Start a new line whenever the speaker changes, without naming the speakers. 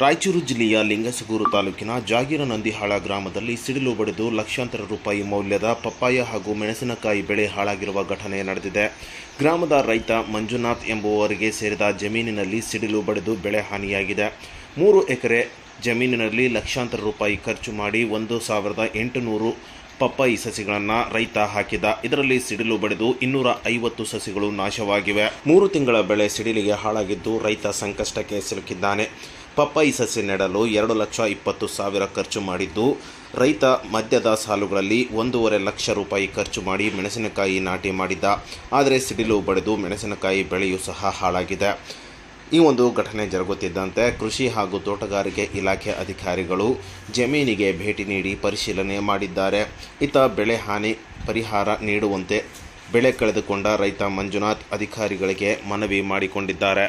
ರಾಯಚೂರು ಜಿಲ್ಲೆಯ ಲಿಂಗಸಗೂರು ತಾಲೂಕಿನ ಜಾಗೀರ ನಂದಿಹಾಳ ಗ್ರಾಮದಲ್ಲಿ ಸಿಡಿಲು ಬಡಿದು ಲಕ್ಷಾಂತರ ರೂಪಾಯಿ ಮೌಲ್ಯದ ಪಪ್ಪಾಯ ಹಾಗೂ ಮೆಣಸಿನಕಾಯಿ ಬೆಳೆ ಹಾಳಾಗಿರುವ ಘಟನೆ ನಡೆದಿದೆ. ಗ್ರಾಮದ ರೈತ ಮಂಜುನಾಥ್ ಎಂಬುವವರಿಗೆ ಸೇರಿದ ಜಮೀನಿನಲ್ಲಿ ಸಿಡಿಲು ಬಡಿದು ಬೆಳೆ ಹಾನಿಯಾಗಿದೆ. ಮೂರು ಎಕರೆ ಜಮೀನಿನಲ್ಲಿ ಲಕ್ಷಾಂತರ ರೂಪಾಯಿ ಖರ್ಚು ಮಾಡಿ ಒಂದು ಸಾವಿರದ ಎಂಟುನೂರು ಪಪ್ಪಾಯಿ ಸಸಿಗಳನ್ನು ರೈತ ಹಾಕಿದ. ಇದರಲ್ಲಿ ಸಿಡಿಲು ಬಡಿದು ಇನ್ನೂರ ಐವತ್ತು ಸಸಿಗಳು ನಾಶವಾಗಿವೆ. ಮೂರು ತಿಂಗಳ ಬೆಳೆ ಸಿಡಿಲಿಗೆ ಹಾಳಾಗಿದ್ದು ರೈತ ಸಂಕಷ್ಟಕ್ಕೆ ಸಿಲುಕಿದ್ದಾನೆ. ಪಪ್ಪಾಯಿ ಸಸಿ ನೆಡಲು ಎರಡು ಲಕ್ಷ ಇಪ್ಪತ್ತು ಸಾವಿರ ಖರ್ಚು ಮಾಡಿದ್ದು. ರೈತ ಮದ್ಯದ ಸಾಲುಗಳಲ್ಲಿ ಒಂದೂವರೆ ಲಕ್ಷ ರೂಪಾಯಿ ಖರ್ಚು ಮಾಡಿ ಮೆಣಸಿನಕಾಯಿ ನಾಟಿ ಮಾಡಿದ್ದ. ಆದರೆ ಸಿಡಿಲು ಬಡಿದು ಮೆಣಸಿನಕಾಯಿ ಬೆಳೆಯೂ ಸಹ ಹಾಳಾಗಿದೆ. ಈ ಒಂದು ಘಟನೆ ಜರುಗುತ್ತಿದ್ದಂತೆ ಕೃಷಿ ಹಾಗೂ ತೋಟಗಾರಿಕೆ ಇಲಾಖೆ ಅಧಿಕಾರಿಗಳು ಜಮೀನಿಗೆ ಭೇಟಿ ನೀಡಿ ಪರಿಶೀಲನೆ ಮಾಡಿದ್ದಾರೆ. ಇತ ಬೆಳೆ ಹಾನಿ ಪರಿಹಾರ ನೀಡುವಂತೆ ಬೆಳೆ ಕಳೆದುಕೊಂಡ ರೈತ ಮಂಜುನಾಥ್ ಅಧಿಕಾರಿಗಳಿಗೆ ಮನವಿ ಮಾಡಿಕೊಂಡಿದ್ದಾರೆ.